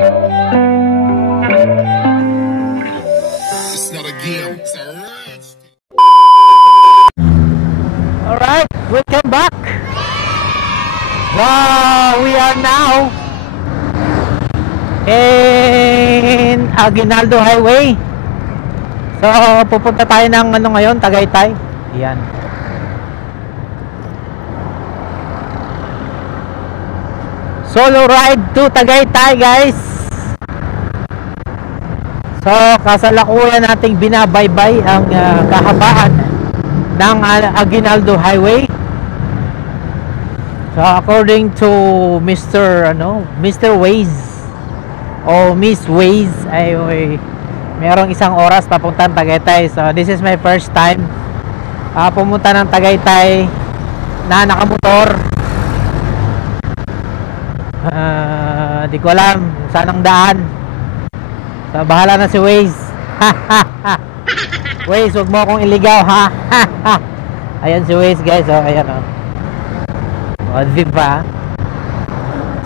It's not a game, it's a rage. Alright, welcome back. We are now in Aguinaldo Highway. So pupunta tayo ng ano ngayon, Tagaytay. Yan. Solo ride to Tagaytay, guys. So kasalukuyan nating binabaybay ang kahabaan ng Aguinaldo Highway. So according to Mr. Waze o Miss Waze ay merong isang oras papuntang Tagaytay. So this is my first time pumunta ng Tagaytay na nakamotor. Di ko alam saan ang daan. So bahala na si Waze. Waze, huwag mo akong iligaw, ha. Ayan si Waze, guys. Oh, ayan, oh. O, diba?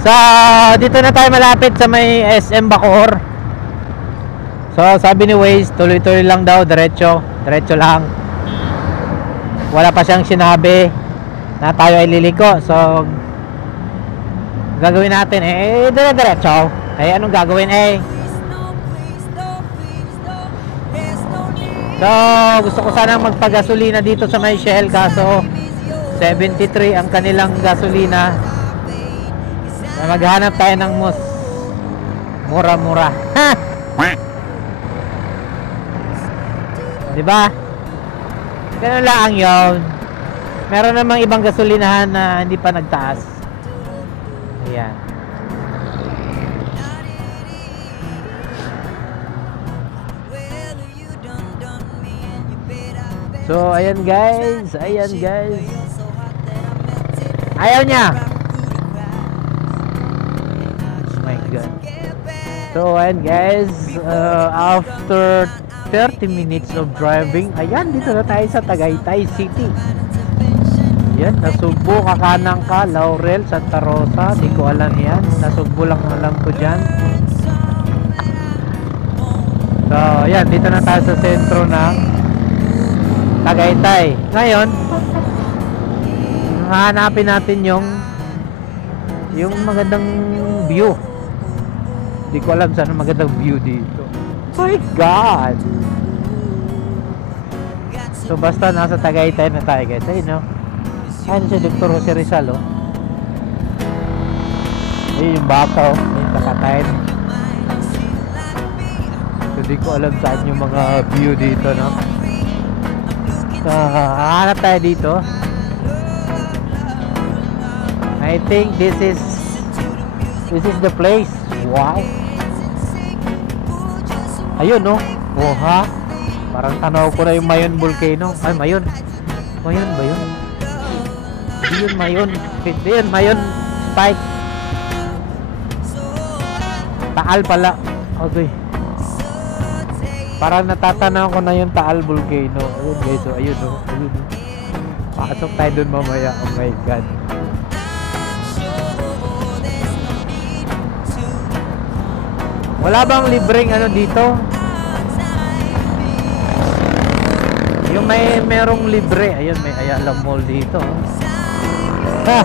So dito na tayo malapit sa may SM Bacoor. So sabi ni Waze, tuloy-tuloy lang daw, diretso lang. Wala pa siyang sinabi na tayo ay liliko. So gagawin natin dire-diretso. Anong gagawin So gusto ko sana magpagasolina dito sa may Shell, kaso 73 ang kanilang gasolina. Na maghanap tayo ng mura-mura. Diba? Ganun lang yun. Meron namang ibang gasolinahan na hindi pa nagtaas. Ayan. So ayan guys. Ayaw niya. Oh my god. So ayan guys, after 30 minutes of driving, ayan, dito na tayo sa Tagaytay City. Yan, Nasugbo, kakanang ka, Laurel, Santa Rosa, di ko alam yan. Nasugbo lang alam ko dyan. So ayan, dito na tayo sa sentro ng Tagaytay. Ngayon hahanapin natin yung magandang view. Di ko alam saan ang magandang view dito. Oh my god. So basta nasa Tagaytay na tayo, guys. Ayun, no? Ayun si Dr. Jose Rizal, oh. Ayun yung baka, oh. Yung kakatayin. So di ko alam saan yung mga view dito, no? So hahanap tayo dito. I think this is the place. Wow. Ayun, no? Oh, ha? Parang tanaw ko na yung Mayon Volcano. Ay, Mayon ba yun? Hindi yun Mayon. Hindi yun Mayon Spike. Taal pala. Okay. Parang natatanaw ko na yung Taal Volcano. Ayun guys, so ayun, no? Ayun, no? Pasok tayo dun mamaya. Oh my god. Wala bang libreng ano dito? Yung merong libre. Ayun, may Ayala Mall dito. Ha!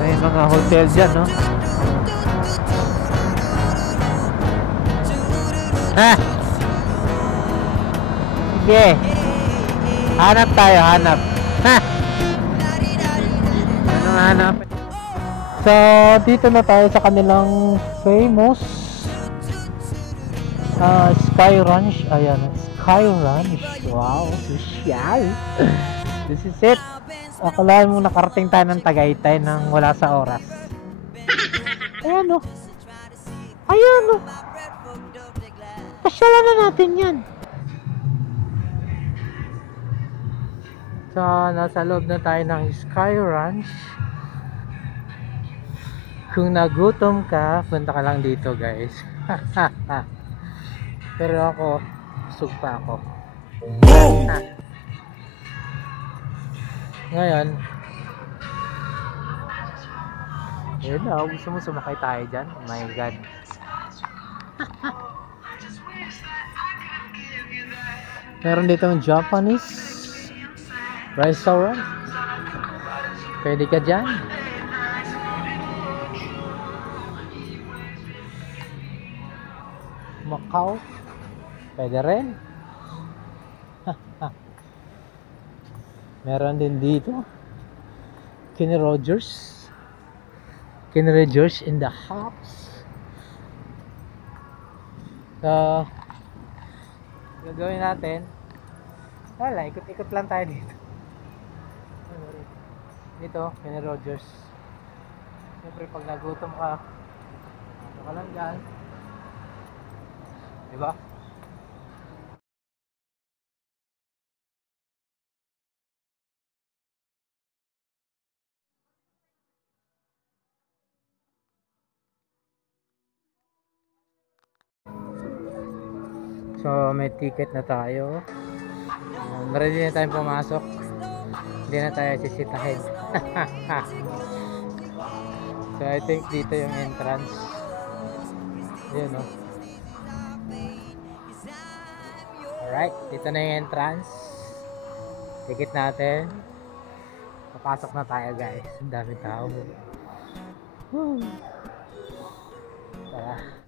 May mga hotel dyan, no? Ha! Sige. Hanap tayo, hanap. Ha! Anong hanap? So, dito na tayo sa kanilang famous Sky Ranch. Ayan, Sky Ranch. Wow, social. This is it. Akalain mo nakarating tayo ng Tagaytay nang wala sa oras. Ayan, o. Ayan, o. Pasyalan na natin yan. So, nasa loob na tayo ng Sky Ranch. Kung nagutom ka, punta ka lang dito, guys. Pero ako, busog pa ako. Ngayon, Ayun na, gusto mo sumakay tayo dyan? Oh my god. Meron dito ng Japanese restaurant. Pwede ka dyan. Macau. Pwede rin. Meron din dito Kenny Rogers. Kenny Rogers in the house. So gagawin natin, wala, ikot-ikot lang tayo dito. Dito, Kenny Rogers. Siyempre pag nagutom ka, ano ka lang dyan, diba? So may ticket na tayo. Ready na tayong pumasok. Hindi na tayo sisitahin. So I think dito yung entrance. Yun, no? Alright, dito na yung entrance. Ticket natin. Papasok na tayo, guys. Ang dami tao. Tara.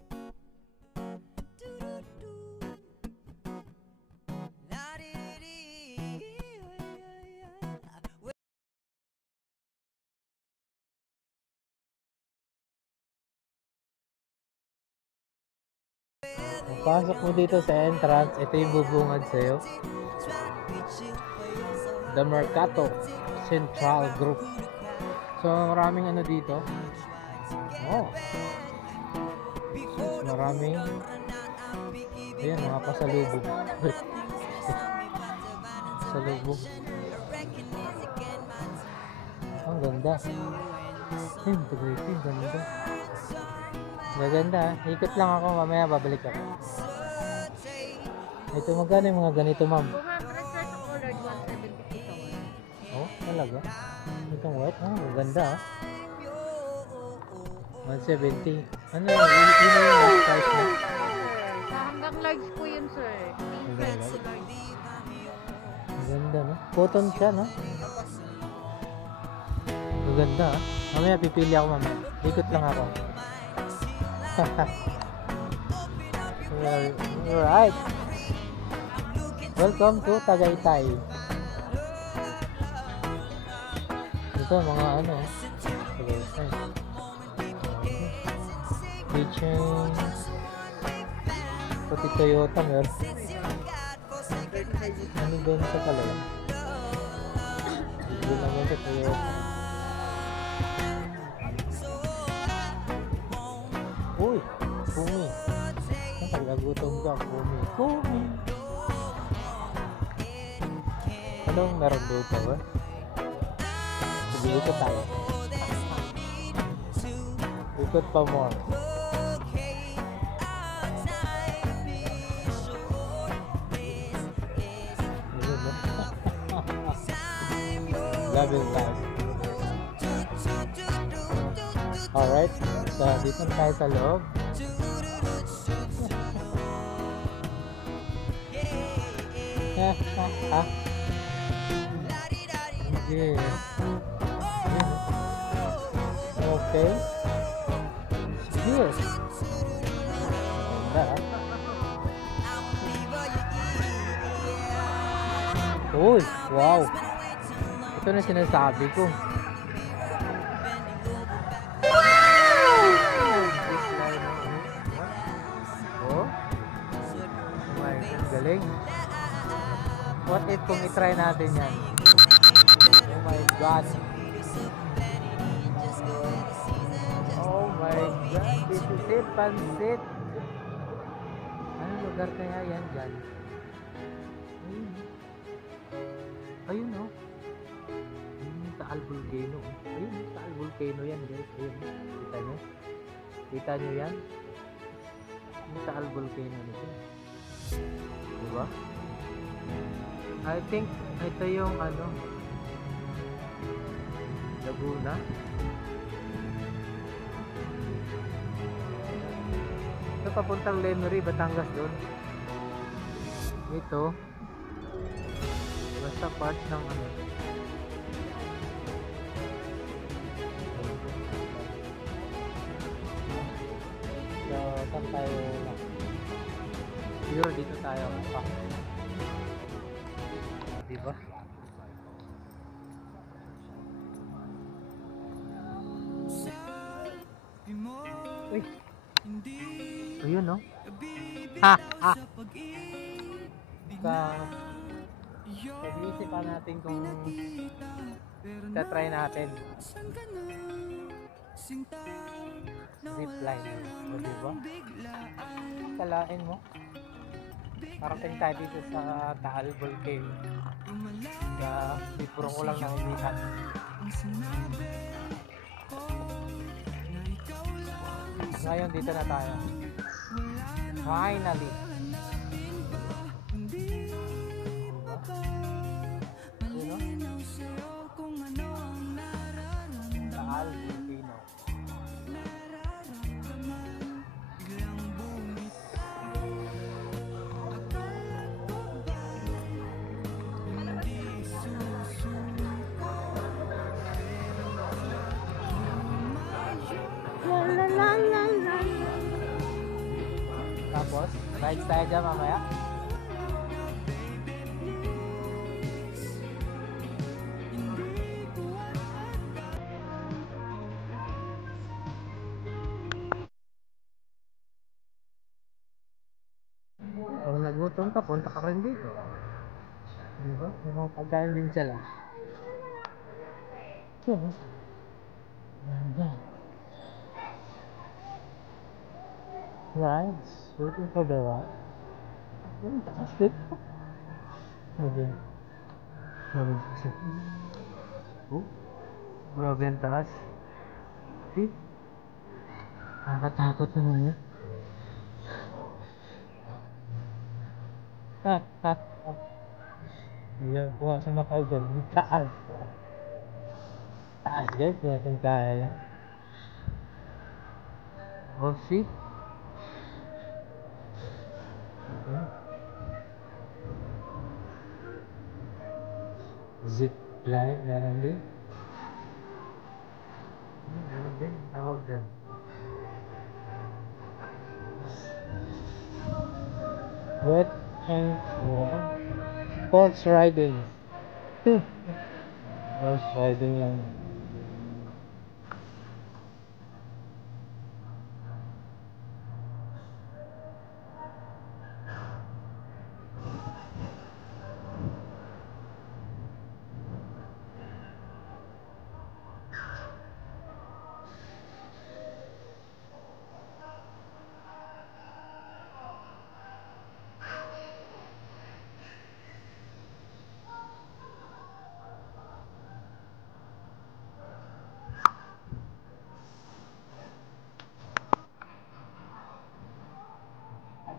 Pasok mo dito sa entrance, ito yung bubungad sa'yo. The Mercato Central Group. So maraming ano dito. Oh, maraming, ayan, mga pasalubong. Pasalubong. Ang ganda. Ang ganda. Maganda. Ikot lang ako, mamaya babalik ako. Ito, magkano yung mga ganito, ma'am? 200 sir sa colored, 170 ito. Oh, talaga? Itong white? Oh, maganda ah. 170. Ano yun? Yun na yung last price na? Hanggang large po yun sir. Hanggang large? Maganda, no? Cotton siya, no? Maganda ah. Mamaya pipili ako, mamaya. Ikot lang ako. Alright. Welcome to Tagaytay. Ito mga ano, Tagaytay. Kitchen. Pati Toyota meron. Ano doon sa pala? Doon naman sa Toyota. Uy, Kumi. Nagutom ka, Kumi. Kumi. Anong meron dito, ba? Sige, ikot tayo. Ikot pa more. Love is life. Alright, so dito na tayo sa loob. Yeah. Okay. Here. Uy, wow. Ito na sinasabi ko. Oh. My galing. What if kung i-try natin yan? Oh my god. Oh my god. This is it, pansit. Anong lugar kaya yan dyan? Ayun o. Ayun yung Taal Volcano. Ayun yung Taal Volcano yan guys. Ayun. Kita nyo? Kita nyo yan? Yung Taal Volcano nito. Diba? I think ito yung ano, Laguna. papuntang Lemery, Batangas doon. Ito. Basta part ng ano. So, saan tayo na? Siguro dito tayo. Diba? Uy. Ayun, no? Ha! Ha! Pag-iisipan natin kung tatry natin. Zipline. O, diba? Kalain mo. Parating tayo dito sa Taal Volcano. Bipuro ko lang nakikita. Ngayon dito na tayo. Finally. Taal Volcano. Tapos, rides tayo dyan mamaya. Kung nagutom ka, punta ka rin dito. Diba? May mga pagkain din sila. Rides. Waiting for the ride. Fantastic. Okay. Oh, grabe ang taas. See? Nakakatakot naman yun. Ha, ha, ha. Iya, buha sa Macau dyan. Taas. Taas guys, natin kaya. Oh, see? Okay. Zip line, meron din. Meron din, tawag dyan. Wet and warm. Horse riding. Horse riding lang.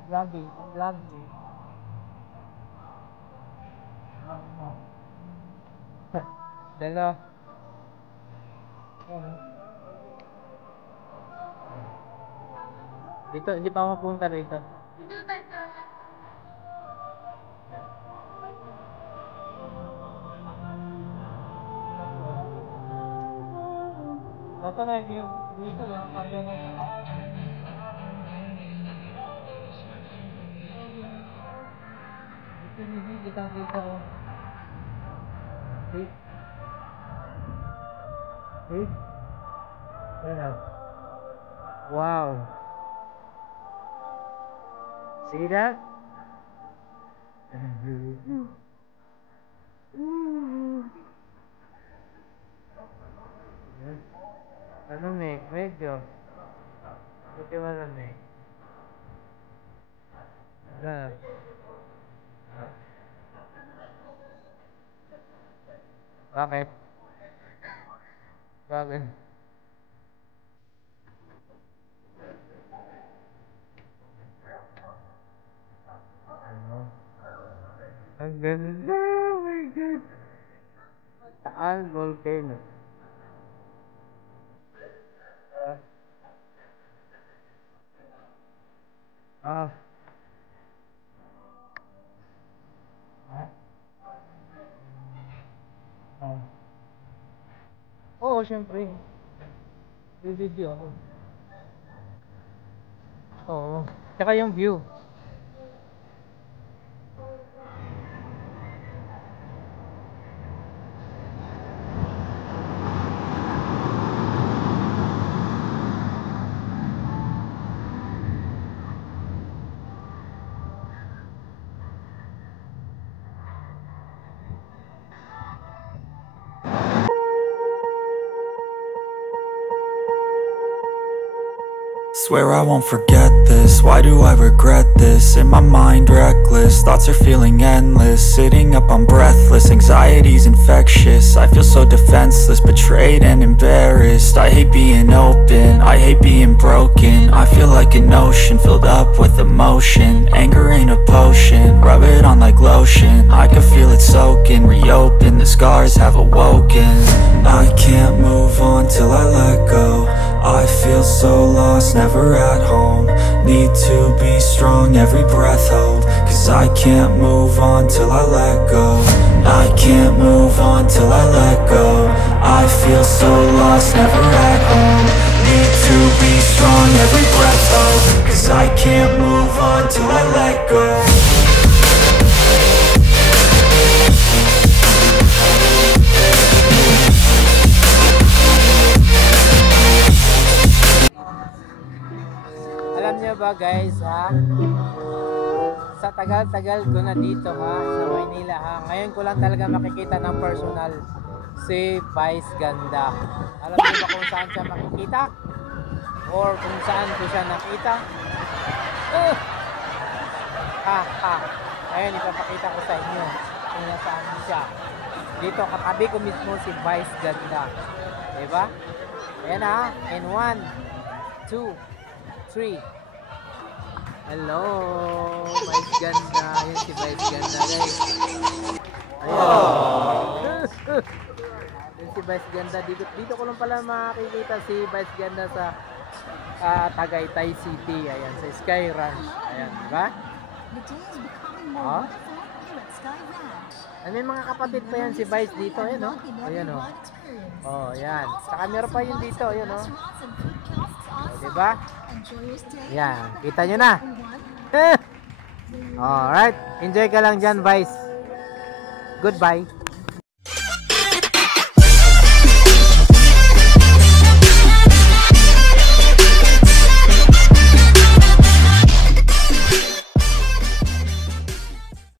Vlogging, vlogging. Dala. Dito, hindi pa mapunta rito. Dito na yung dito lang kami na. Dito hindi kita kita. Wait. Wait. Ano? Wow. See that? Ano medyo. Buti malamig. Ano? Bakit? Bakit? Ano? Ang ganda! Oh my God! Taal Volcano. Ah. Ah. Oo, syempre. Video ako. Oo. Tsaka yung view. Swear I won't forget this, why do I regret this? In my mind reckless, thoughts are feeling endless. Sitting up, I'm breathless, anxiety's infectious. I feel so defenseless, betrayed and embarrassed. I hate being open, I hate being broken. I feel like an ocean filled up with emotion. Anger ain't a potion, rub it on like lotion. I can feel it soaking, reopen, the scars have awoken. I can't move on till I let go. I feel so lost, never at home. Need to be strong, every breath hold. Cause I can't move on till I let go. I can't move on till I let go. I feel so lost, never at home. Need to be strong, every breath hold. Cause I can't move on till I let go. Alam niyo ba guys ha? Sa tagal-tagal ko na dito ha, sa Maynila ha. Ngayon ko lang talaga makikita ng personal si Vice Ganda. Alam niyo ba kung saan siya makikita? Or kung saan ko siya nakita? Ngayon ipapakita ko sa inyo kung nasaan siya. Dito katabi ko mismo si Vice Ganda. Diba? Ayan ha. In 1, 2, 3. Hello, Vice Ganda. Ayan si Vice Ganda guys. Ayan. Ayan si Vice Ganda. Dito ko lang pala makikita si Vice Ganda sa Tagaytay City. Ayan, sa Sky Ranch. Ayan, diba? Oh. May mga kapatid pa yan si Vice dito. Ayan o. Ayan o. Oh, ayan. Saka meron pa yun dito. Ayan o. Oh, diba? Yan, kita nyo na. Alright, enjoy ka lang dyan, Vice. Goodbye.